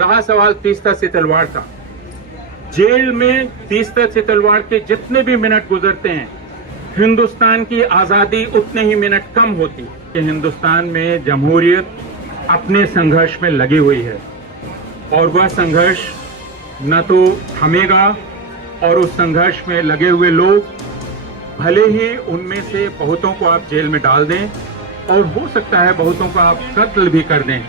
रहा सवाल तीस्ता से तलवार का। जेल में तीस्ता से तलवार के जितने भी मिनट गुजरते हैं, हिंदुस्तान की आजादी उतने ही मिनट कम होती है। कि हिंदुस्तान में जमहूरियत अपने संघर्ष में लगी हुई है और वह संघर्ष न तो थमेगा, और उस संघर्ष में लगे हुए लोग भले ही उनमें से बहुतों को आप जेल में डाल दें और हो सकता है बहुतों को आप कत्ल भी कर दें,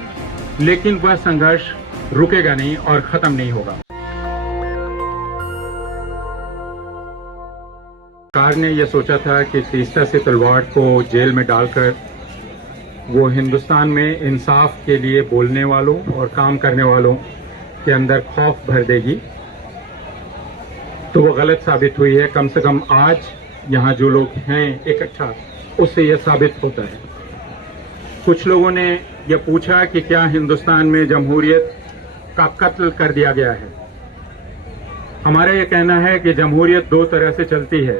लेकिन वह संघर्ष रुकेगा नहीं और खत्म नहीं होगा। सरकार ने यह सोचा था कि तीस्ता से तलवार को जेल में डालकर वो हिंदुस्तान में इंसाफ के लिए बोलने वालों और काम करने वालों के अंदर खौफ भर देगी, तो वो गलत साबित हुई है। कम से कम आज यहाँ जो लोग हैं इकट्ठा, उससे यह साबित होता है। कुछ लोगों ने यह पूछा कि क्या हिंदुस्तान में जमहूरियत का कत्ल कर दिया गया है। हमारा यह कहना है कि जमहूरियत दो तरह से चलती है,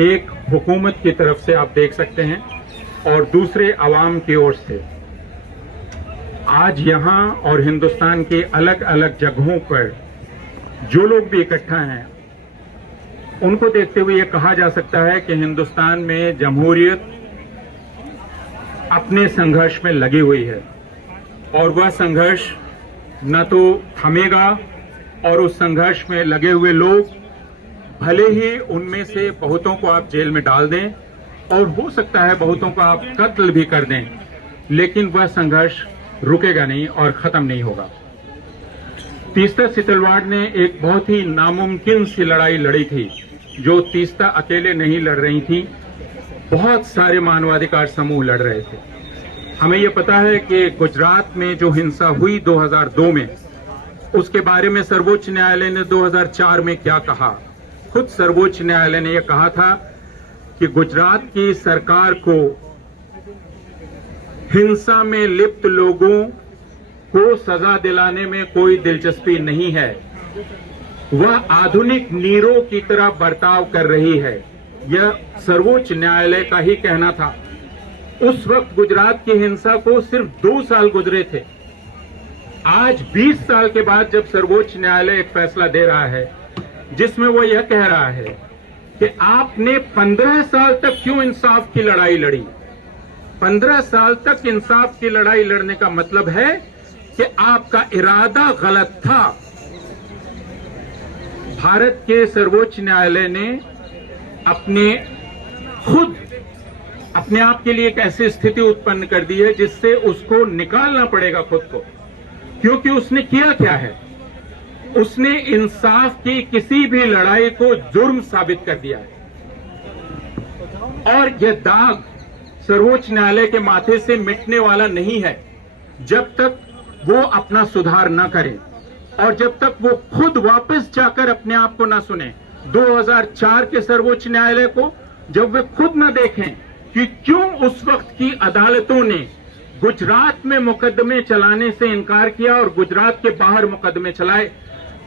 एक हुकूमत की तरफ से आप देख सकते हैं और दूसरे अवाम की ओर से। आज यहाँ और हिंदुस्तान के अलग अलग जगहों पर जो लोग भी इकट्ठा हैं, उनको देखते हुए यह कहा जा सकता है कि हिंदुस्तान में जमहूरियत अपने संघर्ष में लगी हुई है और वह संघर्ष न तो थमेगा, और उस संघर्ष में लगे हुए लोग भले ही उनमें से बहुतों को आप जेल में डाल दें और हो सकता है बहुतों को आप कत्ल भी कर दें, लेकिन वह संघर्ष रुकेगा नहीं और खत्म नहीं होगा। तीस्ता से तलवार ने एक बहुत ही नामुमकिन सी लड़ाई लड़ी थी, जो तीस्ता अकेले नहीं लड़ रही थी, बहुत सारे मानवाधिकार समूह लड़ रहे थे। हमें यह पता है कि गुजरात में जो हिंसा हुई 2002 में, उसके बारे में सर्वोच्च न्यायालय ने 2004 में क्या कहा। खुद सर्वोच्च न्यायालय ने यह कहा था कि गुजरात की सरकार को हिंसा में लिप्त लोगों को सजा दिलाने में कोई दिलचस्पी नहीं है, वह आधुनिक नीरो की तरह बर्ताव कर रही है। यह सर्वोच्च न्यायालय का ही कहना था। उस वक्त गुजरात की हिंसा को सिर्फ 2 साल गुजरे थे। आज 20 साल के बाद जब सर्वोच्च न्यायालय एक फैसला दे रहा है जिसमें वो यह कह रहा है कि आपने 15 साल तक क्यों इंसाफ की लड़ाई लड़ी। 15 साल तक इंसाफ की लड़ाई लड़ने का मतलब है कि आपका इरादा गलत था। भारत के सर्वोच्च न्यायालय ने अपने आप के लिए एक ऐसी स्थिति उत्पन्न कर दी है जिससे उसको निकालना पड़ेगा खुद को, क्योंकि उसने किया क्या है, उसने इंसाफ की किसी भी लड़ाई को जुर्म साबित कर दिया है। और यह दाग सर्वोच्च न्यायालय के माथे से मिटने वाला नहीं है जब तक वो अपना सुधार न करे और जब तक वो खुद वापस जाकर अपने आप को न सुने। 2004 के सर्वोच्च न्यायालय को जब वे खुद न देखें कि क्यों उस वक्त की अदालतों ने गुजरात में मुकदमे चलाने से इनकार किया और गुजरात के बाहर मुकदमे चलाए,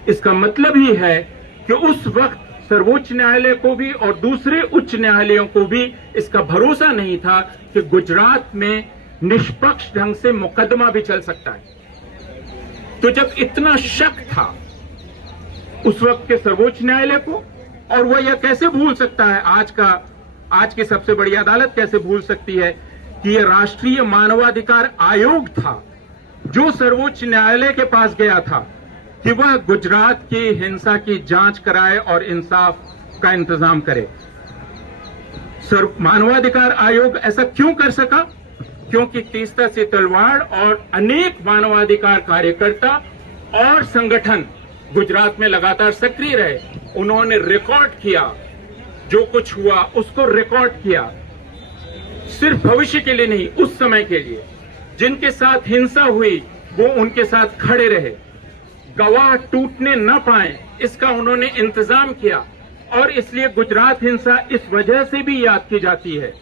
इसका मतलब ही है कि उस वक्त सर्वोच्च न्यायालय को भी और दूसरे उच्च न्यायालयों को भी इसका भरोसा नहीं था कि गुजरात में निष्पक्ष ढंग से मुकदमा भी चल सकता है। तो जब इतना शक था उस वक्त के सर्वोच्च न्यायालय को, और वह यह कैसे भूल सकता है, आज की सबसे बड़ी अदालत कैसे भूल सकती है कि यह राष्ट्रीय मानवाधिकार आयोग था जो सर्वोच्च न्यायालय के पास गया था कि वह गुजरात की हिंसा की जांच कराए और इंसाफ का इंतजाम करे। मानवाधिकार आयोग ऐसा क्यों कर सका? क्योंकि तीस्ता से तलवार और अनेक मानवाधिकार कार्यकर्ता और संगठन गुजरात में लगातार सक्रिय रहे। उन्होंने रिकॉर्ड किया, जो कुछ हुआ उसको रिकॉर्ड किया, सिर्फ भविष्य के लिए नहीं, उस समय के लिए। जिनके साथ हिंसा हुई वो उनके साथ खड़े रहे, गवाह टूटने न पाए इसका उन्होंने इंतजाम किया। और इसलिए गुजरात हिंसा इस वजह से भी याद की जाती है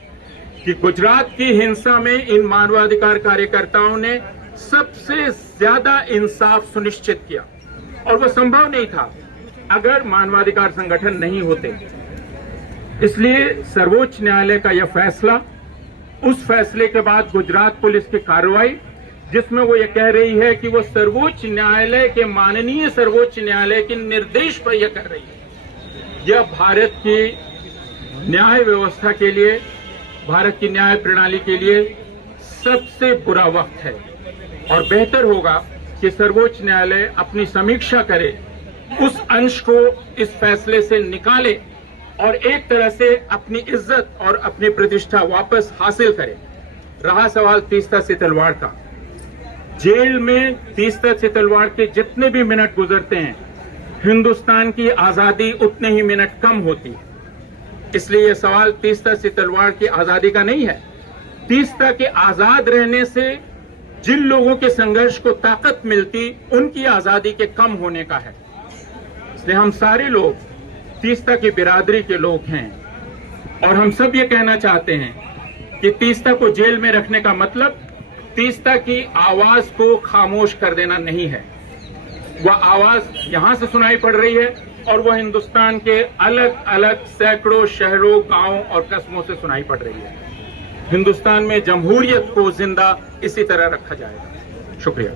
कि गुजरात की हिंसा में इन मानवाधिकार कार्यकर्ताओं ने सबसे ज्यादा इंसाफ सुनिश्चित किया, और वह संभव नहीं था अगर मानवाधिकार संगठन नहीं होते। इसलिए सर्वोच्च न्यायालय का यह फैसला, उस फैसले के बाद गुजरात पुलिस की कार्रवाई जिसमें वो ये कह रही है कि वो सर्वोच्च न्यायालय के माननीय सर्वोच्च न्यायालय के निर्देश पर यह कर रही है। यह भारत की न्याय व्यवस्था के लिए, भारत की न्याय प्रणाली के लिए सबसे बुरा वक्त है और बेहतर होगा कि सर्वोच्च न्यायालय अपनी समीक्षा करे, उस अंश को इस फैसले से निकाले और एक तरह से अपनी इज्जत और अपनी प्रतिष्ठा वापस हासिल करे। रहा सवाल तीस्ता से तलवार का, जेल में तीस्ता से तलवार के जितने भी मिनट गुजरते हैं, हिंदुस्तान की आजादी उतने ही मिनट कम होती है। इसलिए यह सवाल तीस्ता से तलवार की आजादी का नहीं है। तीस्ता के आजाद रहने से जिन लोगों के संघर्ष को ताकत मिलती, उनकी आजादी के कम होने का है। इसलिए हम सारे लोग तीस्ता की बिरादरी के लोग हैं और हम सब ये कहना चाहते हैं कि तीस्ता को जेल में रखने का मतलब तीस्ता की आवाज को खामोश कर देना नहीं है। वह आवाज यहां से सुनाई पड़ रही है और वह हिंदुस्तान के अलग अलग सैकड़ों शहरों, गांवों और कस्बों से सुनाई पड़ रही है। हिंदुस्तान में जमहूरियत को जिंदा इसी तरह रखा जाएगा। शुक्रिया।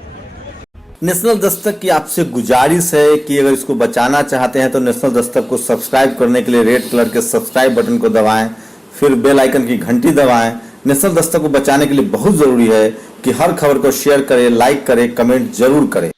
नेशनल दस्तक की आपसे गुजारिश है कि अगर इसको बचाना चाहते हैं तो नेशनल दस्तक को सब्सक्राइब करने के लिए रेड कलर के सब्सक्राइब बटन को दबाएं, फिर बेल आइकन की घंटी दबाएं। नेशनल दस्तक को बचाने के लिए बहुत जरूरी है कि हर खबर को शेयर करें, लाइक करें, कमेंट जरूर करें।